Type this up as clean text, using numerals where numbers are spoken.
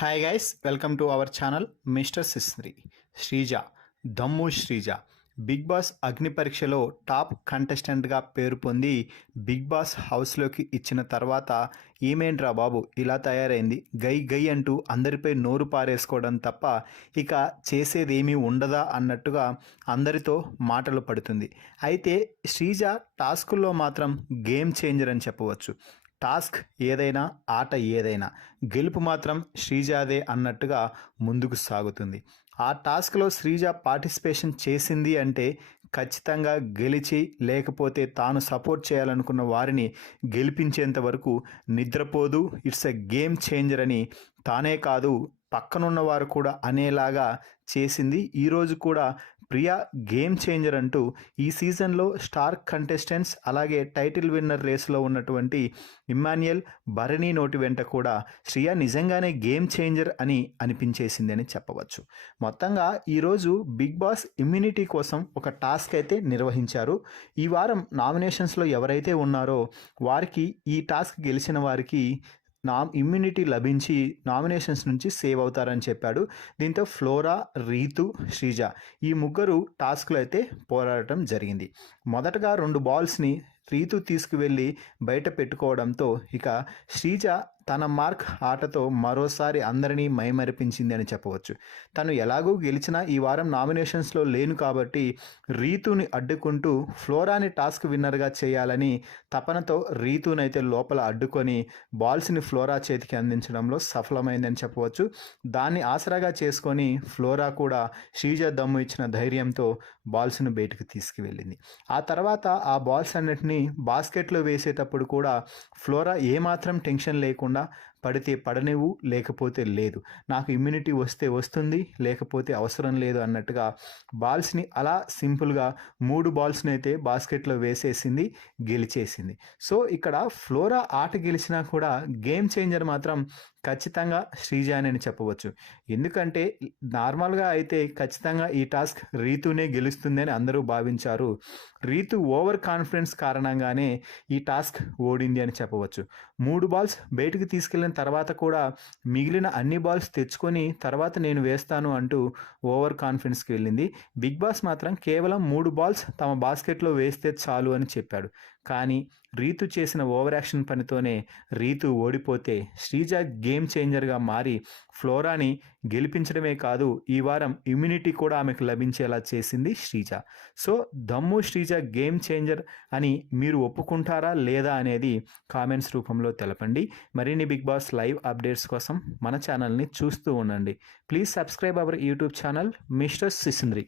Hi guys, welcome to our channel mister సిస్రీ. శ్రీజ, దమ్ము Sreeja big boss అగ్ని పరీక్షలో టాప్ కంటెస్టెంట్గా పేరు పొంది బిగ్ బాస్ హౌస్లోకి ఇచ్చిన తర్వాత ఏమేంట్రా బాబు ఇలా తయారైంది, గై గై అంటూ అందరిపై నోరు పారేసుకోవడం తప్ప ఇక చేసేదేమీ ఉండదా అన్నట్టుగా అందరితో మాటలు పడుతుంది. అయితే శ్రీజ టాస్కుల్లో మాత్రం గేమ్ చేంజర్ అని చెప్పవచ్చు. టాస్క్ ఏదైనా, ఆట ఏదైనా, గెలుపు మాత్రం శ్రీజాదే అన్నట్టుగా ముందుకు సాగుతుంది. ఆ టాస్క్లో శ్రీజ పార్టిసిపేషన్ చేసింది అంటే ఖచ్చితంగా గెలిచి, లేకపోతే తాను సపోర్ట్ చేయాలనుకున్న వారిని గెలిపించేంత వరకు నిద్రపోదు. ఇట్స్ ఎ గేమ్ చేంజర్ అని తానే కాదు, పక్కనున్న వారు కూడా అనేలాగా చేసింది. ఈరోజు కూడా ప్రియా గేమ్ చేంజర్ అంటూ ఈ సీజన్లో స్టార్ కంటెస్టెంట్స్, అలాగే టైటిల్ విన్నర్ రేస్లో ఉన్నటువంటి ఇమ్మాన్యుయల్, భరణి నోటి వెంట కూడా శ్రియా నిజంగానే గేమ్ చేంజర్ అని అనిపించేసింది అని చెప్పవచ్చు. మొత్తంగా ఈరోజు బిగ్ బాస్ ఇమ్యూనిటీ కోసం ఒక టాస్క్ అయితే నిర్వహించారు. ఈ వారం నామినేషన్స్లో ఎవరైతే ఉన్నారో వారికి, ఈ టాస్క్ గెలిచిన వారికి ఇమ్యూనిటీ లభించి నామినేషన్స్ నుంచి సేవ్ అవుతారని చెప్పాడు. దీంతో ఫ్లోరా, రీతు, శ్రీజ ఈ ముగ్గురు టాస్క్లో అయితే పోరాడటం జరిగింది. మొదటగా 2 బాల్స్ని రీతు తీసుకువెళ్ళి బయట పెట్టుకోవడంతో ఇక శ్రీజ తన మార్క్ ఆటతో మరోసారి అందరినీ మైమరిపించింది అని చెప్పవచ్చు. తను ఎలాగూ గెలిచినా ఈ వారం నామినేషన్స్లో లేను కాబట్టి రీతుని అడ్డుకుంటూ ఫ్లోరాని టాస్క్ విన్నర్గా చేయాలని తపనతో రీతునైతే లోపల అడ్డుకొని బాల్స్ని ఫ్లోరా చేతికి అందించడంలో సఫలమైందని చెప్పవచ్చు. దాన్ని ఆసరాగా చేసుకొని ఫ్లోరా కూడా శ్రీజ దమ్ము ఇచ్చిన ధైర్యంతో బాల్స్ను బయటకు తీసుకువెళ్ళింది. ఆ తర్వాత ఆ బాల్స్ అన్నిటినీ బాస్కెట్లో వేసేటప్పుడు కూడా ఫ్లోరా ఏమాత్రం టెన్షన్ లేకుండా పడితే పడనివ్వు, లేకపోతే లేదు, నాకు ఇమ్యూనిటీ వస్తే వస్తుంది, లేకపోతే అవసరం లేదు అన్నట్టుగా బాల్స్ని అలా సింపుల్గా 3 బాల్స్ని అయితే బాస్కెట్లో వేసేసింది, గెలిచేసింది. సో ఇక్కడ ఫ్లోరా ఆట గెలిచినా కూడా గేమ్ చేంజర్ మాత్రం ఖచ్చితంగా శ్రీజ అని చెప్పవచ్చు. ఎందుకంటే నార్మల్గా అయితే ఖచ్చితంగా ఈ టాస్క్ రీతునే గెలుస్తుంది అని అందరూ భావించారు. రీతు ఓవర్ కాన్ఫిడెన్స్ కారణంగానే ఈ టాస్క్ ఓడింది అని చెప్పవచ్చు. 3 బాల్స్ బయటకు తీసుకెళ్ళిన తర్వాత కూడా మిగిలిన అన్ని బాల్స్ తెచ్చుకొని తర్వాత నేను వేస్తాను అంటూ ఓవర్ కాన్ఫిడెన్స్కి వెళ్ళింది. బిగ్ బాస్ మాత్రం కేవలం 3 బాల్స్ తమ బాస్కెట్లో వేస్తే చాలు అని చెప్పాడు. కానీ రీతు చేసిన ఓవర్ యాక్షన్ పనితోనే రీతు ఓడిపోతే శ్రీజ గేమ్ చేంజర్గా మారి ఫ్లోరాని గెలిపించడమే కాదు, ఈ వారం ఇమ్యూనిటీ కూడా ఆమెకు లభించేలా చేసింది శ్రీజ. సో దమ్ము శ్రీజ గేమ్ చేంజర్ అని మీరు ఒప్పుకుంటారా లేదా అనేది కామెంట్స్ రూపంలో తెలపండి. మరిన్ని బిగ్ బాస్ లైవ్ అప్డేట్స్ కోసం మన ఛానల్ని చూస్తూ ఉండండి. Please subscribe our YouTube channel mister సిసింద్రి.